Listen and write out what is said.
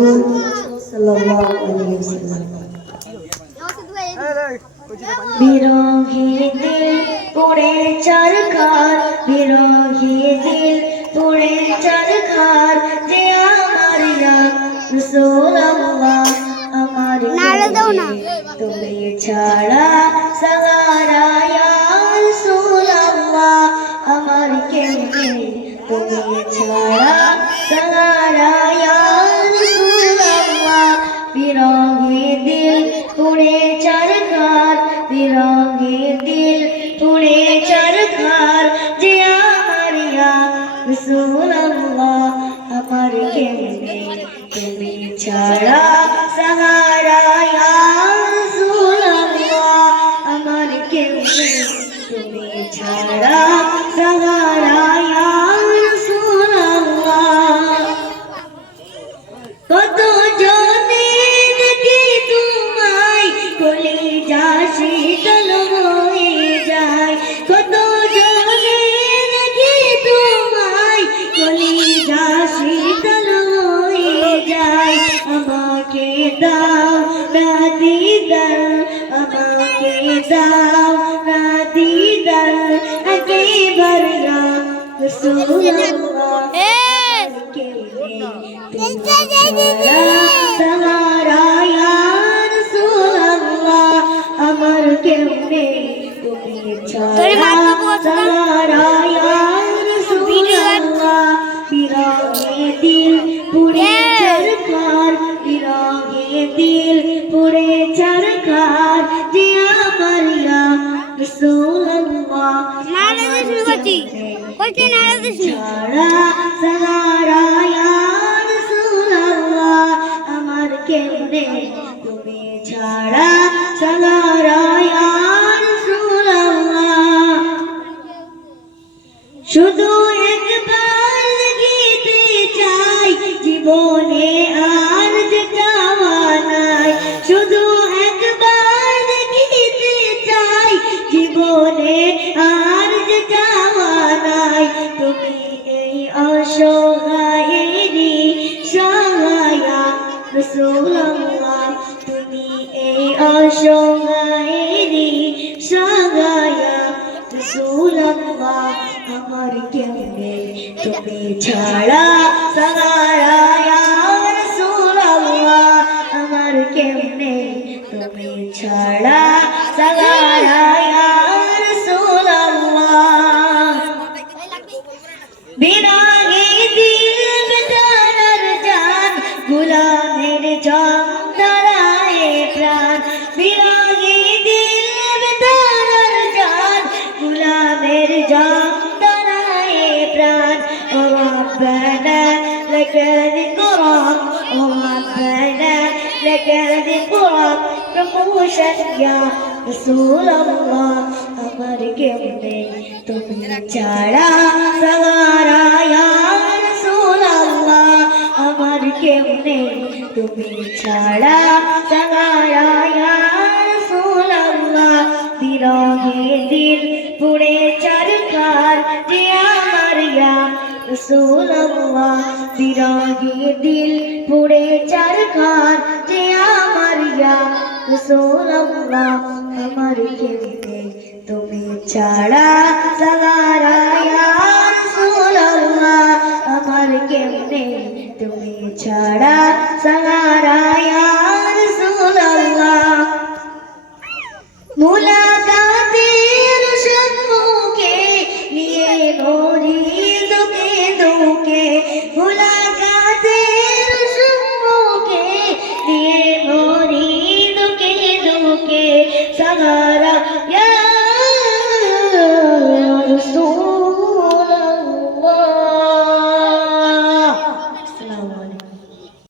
রাসূল সাল্লাল্লাহু আলাইহি ওয়াসাল্লাম। বিরোহী দিল পুড়ে চারখার, বিরোহী দিল পুড়ে চারখার, যে আমার ইয়া রাসূলুল্লাহ আমার তুমি ছাড়া সাহারা ইয়া রাসূলুল্লাহ আমার কেউ নেই, তুমি ছাড়া সাহারা ইয়া রাসূলুল্লাহ। বিরোহী দিল পুড়ে চারখার, বিরোহী দিল পুড়ে চারখার, যে আমার ইয়া রাসূলুল্লাহ আমার কেউ নেই, তুমি ছাড়া সাহারা ইয়া রাসূলুল্লাহ আমার কেউ নেই, তুমি ছাড়া সাহারা ইয়া রাসূলুল্লাহ। কত জনে দেখি তোমায় কলিজা শীতল হয়ে যায়, কত জনে দেখি তোমায় কলিজা শীতল হয়ে যায়। আমাকে দাও না দিদার, আমাকে দাও না দিদার, একেবার ইয়া রাসূলুল্লাহ সাহারা ইয়া রাসূলুল্লাহ আমার কেউ নেই, তুমি ছাড়া সাহারা ইয়া রাসূলুল্লাহ। বিরহে দিল পুড়ে চারখার, বিরহে দিল পুড়ে চারখার, যে আমার ইয়া রাসূলুল্লাহ ছাড়া সাহারা ইয়া রাসূলুল্লাহ আমার কেউ নেই, তুমি ছাড়া সাহারা ইয়া রাসূলুল্লাহ। শুধু একবার দেখিতে চাই জীবনে আর যে চাওয়া নাই, শুধু একবার দেখিতে চাই জীবনে আর যে চাওয়া নাই। তুমি এই অসহায়েরই সহায়া রাসূলুল্লাহ, তুমি এই অসহায়েরই সহায়া রাসূলুল্লাহ আমার কেউ নেই, তুমি ছাড়া সাহারা ইয়া রাসূলুল্লাহ আমার কেউ নেই, তুমি ছাড়া সাহারা ইয়া রাসূলুল্লাহ। বিরহে দিল বেচারার জান, গোলামের জং ধরায় প্রাণ, বিরহে দিল বেচারার জান, গোলামের জং ধরায় প্রাণ। ও রব্বানা লাকাল যিকরাক, ও রব্বানা লাকাল যিকরাক, প্রমোশন ইয়া রাসূলুল্লাহ আমার কেউ নেই, তুমি ছাড়া সাহারা ইয়া রাসূলুল্লাহ আমার কেউ নেই, তুমি ছাড়া সাহারা ইয়া রাসূলুল্লাহ। বিরহে দিল পুড়ে চারখার, যে আমার ইয়া রাসূলুল্লাহ, বিরহে দিল পুড়ে চারখার, যে আমার ইয়া রাসূলুল্লাহ আমার কেউ নেই, তুমি ছাড়া সাহারা ইয়া রাসূলুল্লাহ আমার কেউ নেই, তুমি ছাড়া সাহারা ইয়া রাসূলুল্লাহ। মুলাকাতের সম্মুখে নিয়ে মরি দুঃখে দুঃখে, মুলাকাতের সম্মুখে নিয়ে মরি দুঃখে দুঃখে, সাহারা ইয়া রাসূলুল্লাহ